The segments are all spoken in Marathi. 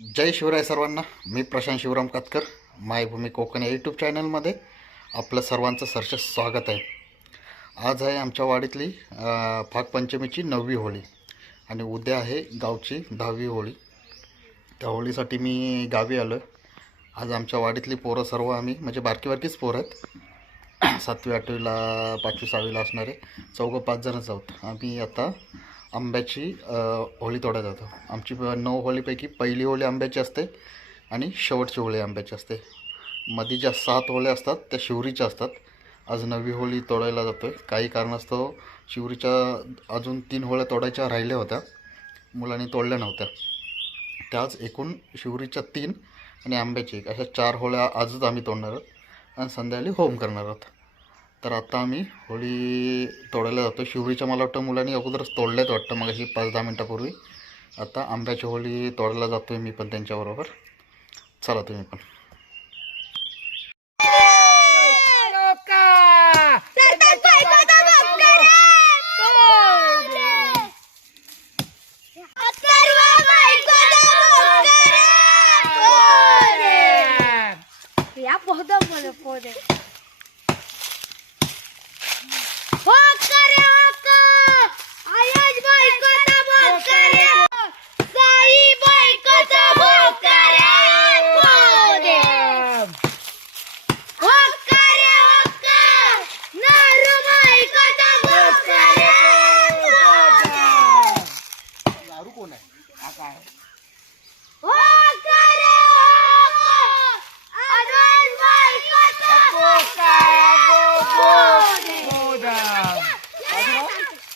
जय शिवराय सर्वांना. मी प्रशांत शिवराम कातकर. मायभूमी कोकण या यूट्यूब चॅनलमध्ये आपलं सर्वांचं सरस स्वागत आहे. आज आहे आमच्या वाडीतली फागपंचमीची नववी होळी आणि उद्या आहे गावची दहावी होळी. त्या होळीसाठी मी गावी आलो आज आमच्या वाडीतली पोरं सर्व आम्ही म्हणजे बारकी बारकीच पोरं आहेत. सातवी आठवीला पाचवी सहावीला असणारे चौघं पाच जणच आहोत. आम्ही आता आंब्याची होळी तोडत जातो आमची नऊ होळीपैकी पहिली होळी आंब्याची असते आणि शेवटची होळी आंब्याची असते. मध्ये ज्या सात होळ्या असतात त्या शिवरीच्या असतात. आज नवी होळी तोडायला जातो आहे काही कारणास्तव शिवरीच्या अजून तीन होळ्या तोडायच्या राहिल्या होत्या. मुलांनी तोडल्या नव्हत्या. त्याच एकूण शिवरीच्या तीन आणि आंब्याची एक. अशा चार होळ्या आजच आम्ही तोडणार आहोत आणि संध्याकाळी होम करणार आहोत. तर आता आम्ही होळी तोडायला जातो शिवरीच्या मला वाटतं मुलांनी अगोदरच तोडल्यात वाटतं मग अशी पाच दहा मिनटापूर्वी. आता आंब्याची होळी तोडायला जातो आहे मी पण त्यांच्याबरोबर. चला तुम्ही पण.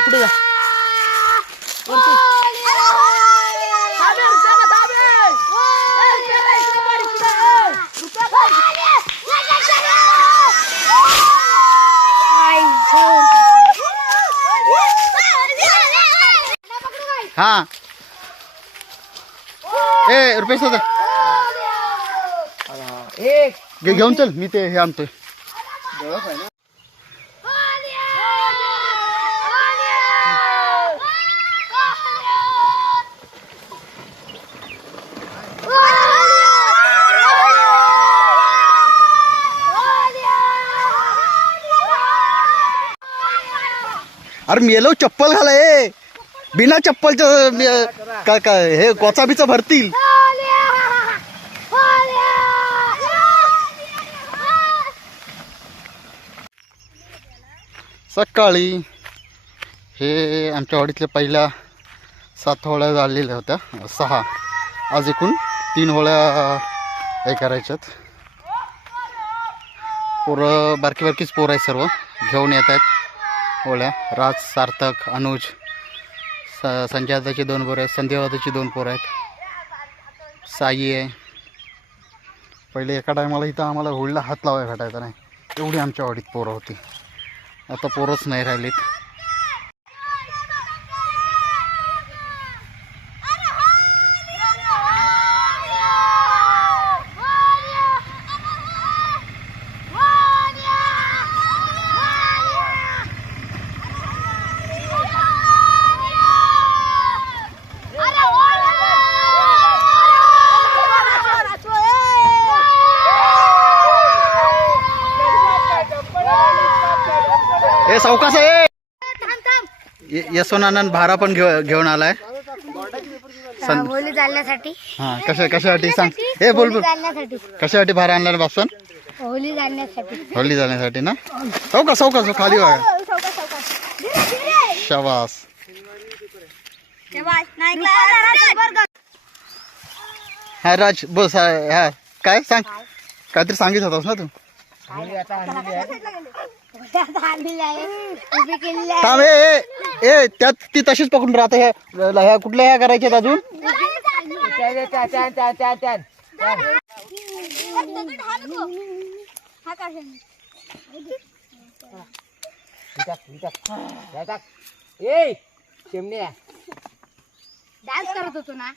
पुढे जा हां. ए रुपेश घेऊन चल मी ते हे आणतोय. अरे मेलो चप्पल घाला बिना चप्पलचं काय काय हे कोचाबीचं भरतील. सकाळी हे आमच्या वाडीतल्या पहिल्या सात होळ्या झालेल्या होत्या. सहा. आज एकूण तीन होळ्या हे करायच्यात. पोरं बारकी बारकीच पोरं आहेत सर्व. घेऊन येत आहेत. ओळ्या राज सार्थक अनुज स संजय दोन पोरं आहेत संध्यावादाची दोन पोरं आहेत. साई आहे. पहिले एका टायमाला इथं आम्हाला होळीला हात लावायला भेटायचा नाही. एवढी आमच्या वाडीत पोरं होती. आता पोरंच नाही राहिलीत. ए सावकाश आहे थांब थांब. य- यशवंतानंद भारा पण घेऊ घेऊन आलाय. सं- होली जाळण्यासाठी हा कशा कशासाठी सांग? हे बोल बोल. कशासाठी भारा आणला बापसन? होली जाळण्यासाठी होली जाण्यासाठी ना? सावकाश सावकाश खाली वा शबास. हा राज बस हा हा. काय? सांग. काहीतरी सांगित होतास ना तू? उभी केलेली आहे. थांब ए ए, ए त्यात ती तशीच पकडून राहते ह्या ह्या कुठल्या ह्या करायच्यात अजून? ए चिमण्या डान्स करत होतो ना.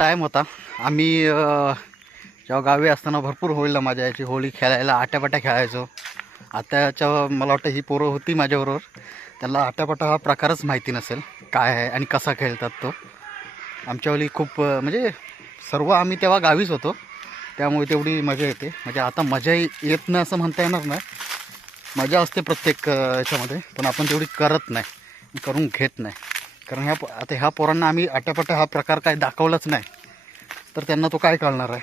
टाईम होता. आम्ही जेव्हा गावी असताना भरपूर होळीला मजा यायची होळी खेळायला आट्यापाट्या खेळायचो. आत्याच्या मला वाटतं ही पोरं होती माझ्याबरोबर. त्यांना आट्यापाटा हा प्रकारच माहिती नसेल काय आहे आणि कसा खेळतात तो. आमच्या होळी खूप म्हणजे सर्व आम्ही तेव्हा गावीच होतो. त्यामुळे तेवढी मजा येते. म्हणजे आता मजा येत नाही असं म्हणता येणार नाही. मजा असते प्रत्येक याच्यामध्ये पण आपण तेवढी करत नाही. करून घेत नाही. कारण ह्या आता ह्या पोरांना आम्ही आट्यापाट्या हा प्रकार काय दाखवलाच नाही. तर त्यांना तो काय कळणार आहे?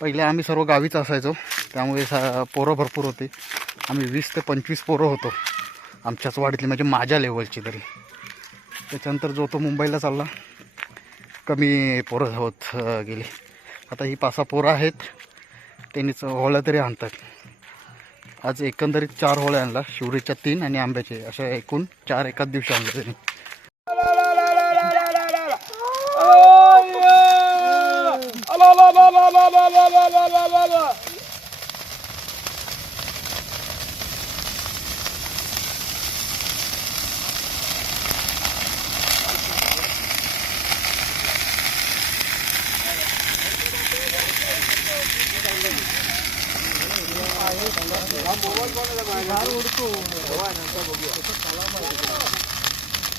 पहिले आम्ही सर्व गावीच असायचो. त्यामुळे सा पोरं भरपूर होती. आम्ही वीस ते पंचवीस पोरं होतो. आमच्याच वाडीतली म्हणजे माझ्या लेवलची तरी. त्याच्यानंतर जो तो मुंबईला चालला कमी पोरं होत गेली. आता ही पाच सहा पोरं आहेत. त्यांनीच होळ्या तरी आणतात. आज एकंदरीत चार होळ्या आणला शिवरीच्या तीन आणि आंब्याचे. अशा एकूण चार एकाच दिवशी आणले त्यांनी. la la la la la la la la la la la.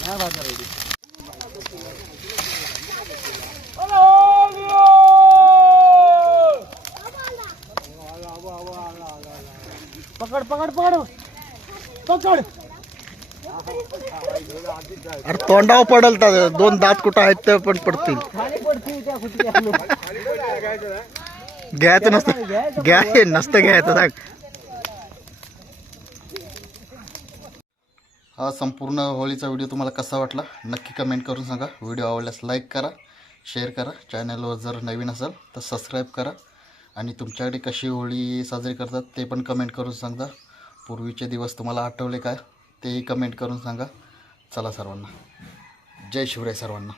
ના વાત રહી पकड पकड पकड अरे तोंडावर पडल तर दोन दात कुठं आहेत ते पण पडतील. घ्यायचं नसतं घ्या नसतं घ्यायचं सांग. हा संपूर्ण होळीचा व्हिडिओ तुम्हाला कसा वाटला नक्की कमेंट करून सांगा. व्हिडिओ आवडल्यास लाईक करा शेअर करा. चॅनलवर जर नवीन असेल तर सबस्क्राईब करा. आणि तुमच्याकडे कशी होळी साजरी करतात ते पण कमेंट करून सांगा. पूर्वीचे दिवस तुम्हाला आठवले काय तेही कमेंट करून सांगा. चला सर्वांना. जय शिवराय सर्वांना.